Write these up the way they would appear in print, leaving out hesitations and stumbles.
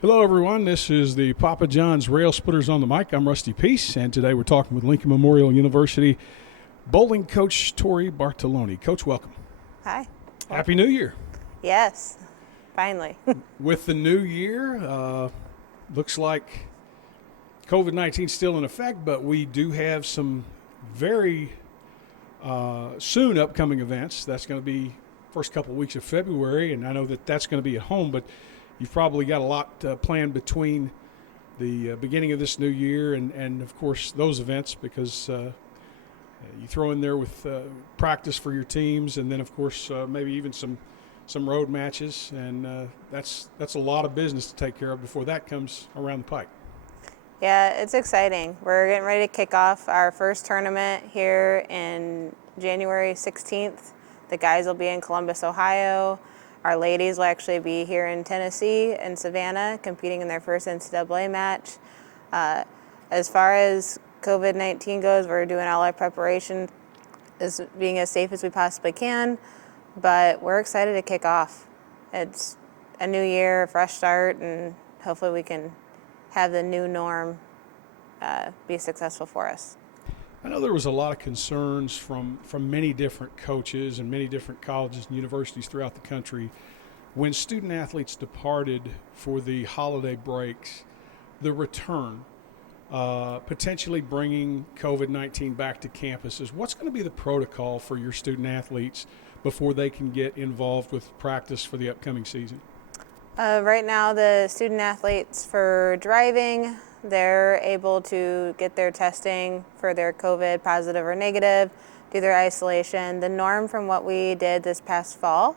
Hello, everyone. This is the Papa John's Rail Splitters on the mic. I'm Rusty Peace, and today we're talking with Lincoln Memorial University bowling coach Torrie Bartalone. Coach, welcome. Hi. Happy New Year. Yes, finally. With the new year, looks like COVID-19 still in effect, but we do have some very soon upcoming events. That's going to be first couple of weeks of February, and I know that that's going to be at home, but you've probably got a lot planned between the beginning of this new year and of course, those events, because you throw in there with practice for your teams, and then, of course, maybe even some road matches, and that's a lot of business to take care of before that comes around the pike. Yeah, it's exciting. We're getting ready to kick off our first tournament here in January 16th. The guys will be in Columbus, Ohio. Our ladies will actually be here in Tennessee and Savannah competing in their first NCAA match. As far as COVID-19 goes, we're doing all our preparation as being as safe as we possibly can, but we're excited to kick off. It's a new year, a fresh start, and hopefully we can have the new norm be successful for us. I know there was a lot of concerns from many different coaches and many different colleges and universities throughout the country when student athletes departed for the holiday breaks, the return, potentially bringing COVID-19 back to campuses. What's going to be the protocol for your student athletes before they can get involved with practice for the upcoming season? Right now, the student athletes for driving, they're able to get their testing for their COVID positive or negative, do their isolation. The norm from what we did this past fall.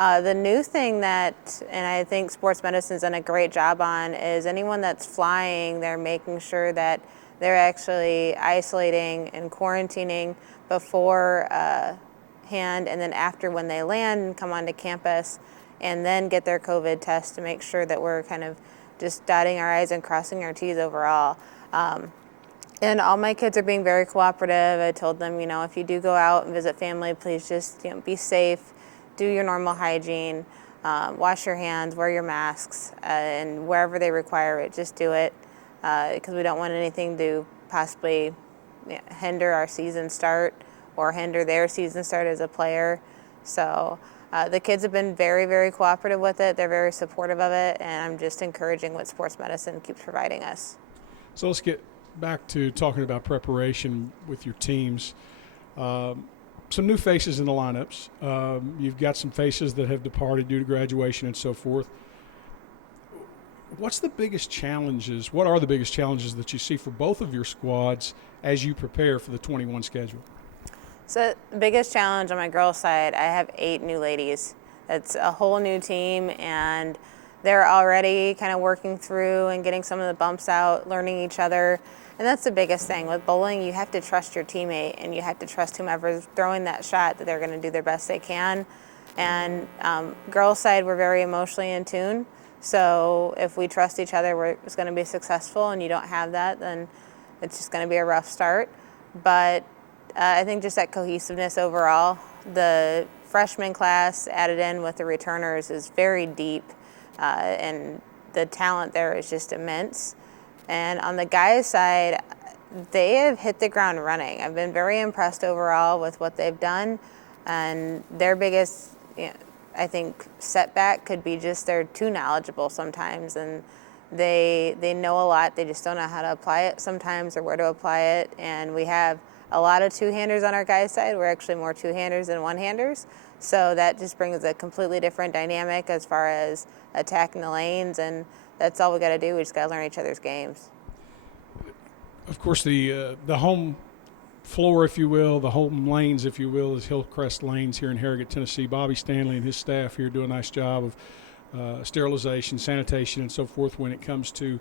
The new thing that, and I think sports medicine's done a great job on, is anyone that's flying, they're making sure that they're actually isolating and quarantining before hand and then after when they land and come onto campus, and then get their COVID test to make sure that we're kind of just dotting our I's and crossing our T's overall. And all my kids are being very cooperative. I told them, if you do go out and visit family, please just be safe, do your normal hygiene, wash your hands, wear your masks, and wherever they require it, just do it, because we don't want anything to possibly hinder our season start or hinder their season start as a player. So the kids have been very, very cooperative with it. They're very supportive of it, and I'm just encouraging what sports medicine keeps providing us. So let's get back to talking about preparation with your teams. Some new faces in the lineups. You've got some faces that have departed due to graduation and so forth. What are the biggest challenges that you see for both of your squads as you prepare for the 21 schedule? So the biggest challenge on my girls' side, I have 8 new ladies. It's a whole new team, and they're already kind of working through and getting some of the bumps out, learning each other. And that's the biggest thing. With bowling, you have to trust your teammate, and you have to trust whomever's throwing that shot that they're going to do their best they can. And girls' side, we're very emotionally in tune. So if we trust each other, it's going to be successful, and you don't have that, then it's just going to be a rough start. But I think just that cohesiveness overall, the freshman class added in with the returners is very deep, and the talent there is just immense. And on the guys' side, they have hit the ground running. I've been very impressed overall with what they've done, and their biggest, I think, setback could be just they're too knowledgeable sometimes, and they know a lot. They just don't know how to apply it sometimes or where to apply it. And we have a lot of two-handers on our guys' side. We're actually more two-handers than one-handers. So that just brings a completely different dynamic as far as attacking the lanes, and that's all we got to do. We just got to learn each other's games. Of course, the home floor, if you will, the home lanes, if you will, is Hillcrest Lanes here in Harrogate, Tennessee. Bobby Stanley and his staff here do a nice job of sterilization, sanitation, and so forth when it comes to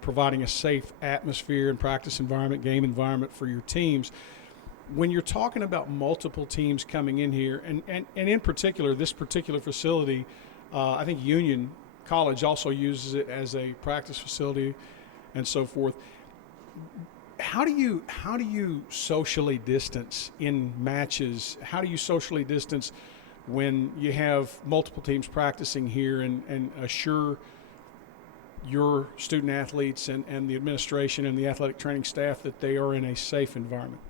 providing a safe atmosphere and practice environment, game environment for your teams. When you're talking about multiple teams coming in here, and in particular, this particular facility, I think Union College also uses it as a practice facility and so forth. How do you socially distance in matches? How do you socially distance when you have multiple teams practicing here and assure your student athletes and the administration and the athletic training staff that they are in a safe environment?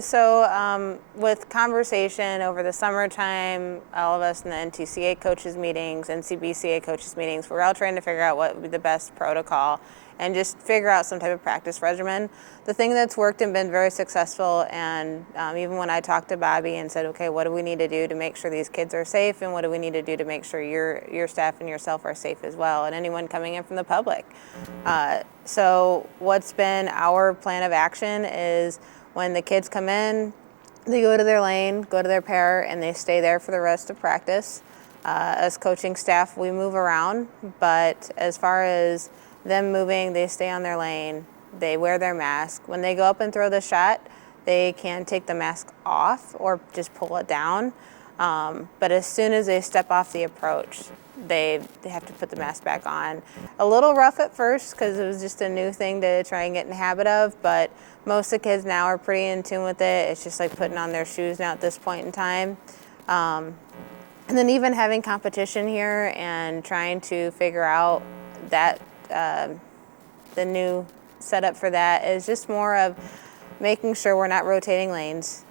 So with conversation over the summertime, all of us in the NTCA coaches meetings, NCBCA coaches meetings, we're all trying to figure out what would be the best protocol and just figure out some type of practice regimen. The thing that's worked and been very successful, and even when I talked to Bobby and said, okay, what do we need to do to make sure these kids are safe, and what do we need to do to make sure your staff and yourself are safe as well, and anyone coming in from the public. So what's been our plan of action is when the kids come in, they go to their lane, go to their pair, and they stay there for the rest of practice. As coaching staff, we move around, but as far as them moving, they stay on their lane, they wear their mask. When they go up and throw the shot, they can take the mask off or just pull it down. But as soon as they step off the approach, they have to put the mask back on. A little rough at first because it was just a new thing to try and get in the habit of, but most of the kids now are pretty in tune with it. It's just like putting on their shoes now at this point in time. And then even having competition here and trying to figure out that the new setup for that is just more of making sure we're not rotating lanes,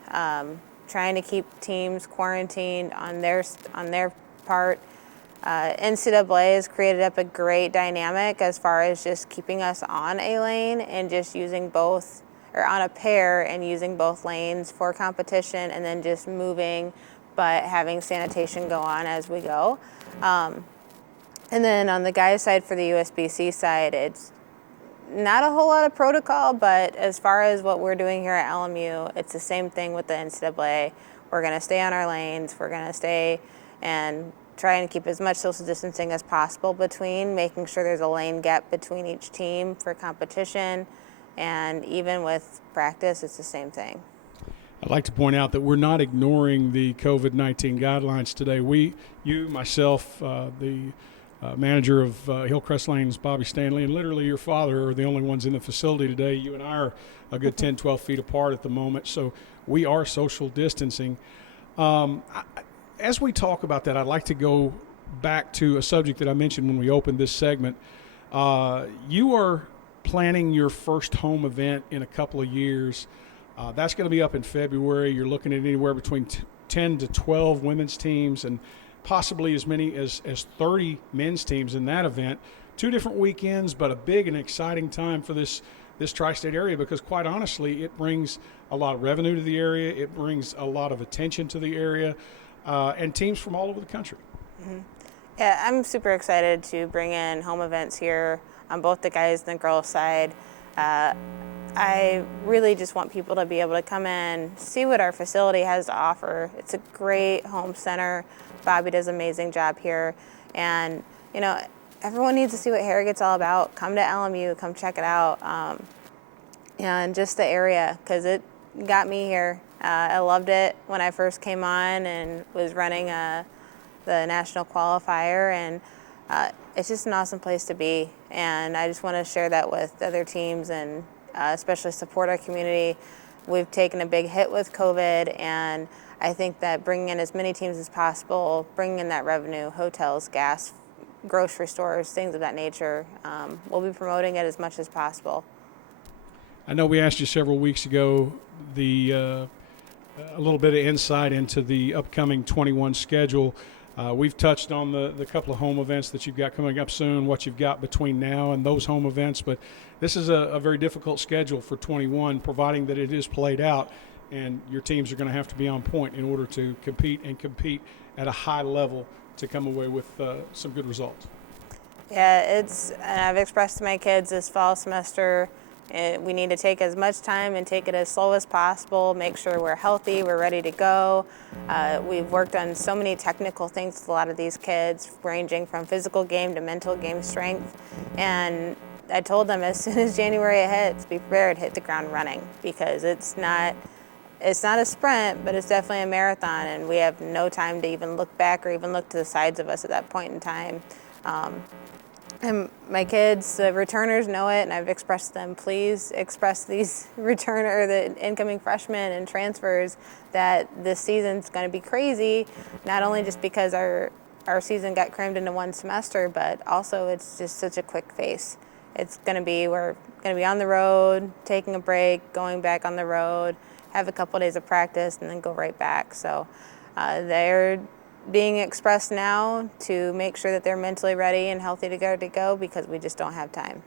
trying to keep teams quarantined on their part. NCAA has created up a great dynamic as far as just keeping us on a lane and just using both, or on a pair and using both lanes for competition, and then just moving but having sanitation go on as we go. And then on the guys' side, for the USBC side, it's not a whole lot of protocol, but as far as what we're doing here at LMU, it's the same thing with the NCAA. We're going to stay on our lanes. We're going to stay and try and keep as much social distancing as possible between, making sure there's a lane gap between each team for competition. And even with practice, it's the same thing. I'd like to point out that we're not ignoring the COVID-19 guidelines today. You, myself, the manager of Hillcrest Lanes, Bobby Stanley, and literally your father are the only ones in the facility today. You and I are a good 10, 12 feet apart at the moment, so we are social distancing. As we talk about that, I'd like to go back to a subject that I mentioned when we opened this segment. You are planning your first home event in a couple of years. That's going to be up in February. You're looking at anywhere between 10 to 12 women's teams and possibly as many as 30 men's teams in that event. 2 different weekends, but a big and exciting time for this tri-state area, because quite honestly, it brings a lot of revenue to the area. It brings a lot of attention to the area, and teams from all over the country. Mm-hmm. Yeah, I'm super excited to bring in home events here on both the guys and the girls side. I really just want people to be able to come in, see what our facility has to offer. It's a great home center. Bobby does an amazing job here. And, you know, everyone needs to see what Harrogate's all about. Come to LMU, come check it out. And just the area, because it got me here. I loved it when I first came on and was running the national qualifier. And it's just an awesome place to be. And I just want to share that with other teams and especially support our community. We've taken a big hit with COVID, and I think that bringing in as many teams as possible, bringing in that revenue, hotels, gas, grocery stores, things of that nature, we'll be promoting it as much as possible. I know we asked you several weeks ago a little bit of insight into the upcoming 21 schedule. We've touched on the couple of home events that you've got coming up soon, what you've got between now and those home events, but this is a very difficult schedule for 21, providing that it is played out, and your teams are going to have to be on point in order to compete at a high level to come away with some good results. Yeah, and I've expressed to my kids this fall semester, we need to take as much time and take it as slow as possible, make sure we're healthy, we're ready to go. We've worked on so many technical things with a lot of these kids, ranging from physical game to mental game strength. And I told them as soon as January hits, be prepared, hit the ground running, because it's not a sprint, but it's definitely a marathon, and we have no time to even look back or even look to the sides of us at that point in time. And my kids, the returners, know it, and I've expressed to them, please express these the incoming freshmen and transfers that this season's going to be crazy, not only just because our our season got crammed into one semester, but also it's just such a quick pace. We're going to be on the road, taking a break, going back on the road, have a couple days of practice, and then go right back. So they're being expressed now to make sure that they're mentally ready and healthy to go because we just don't have time.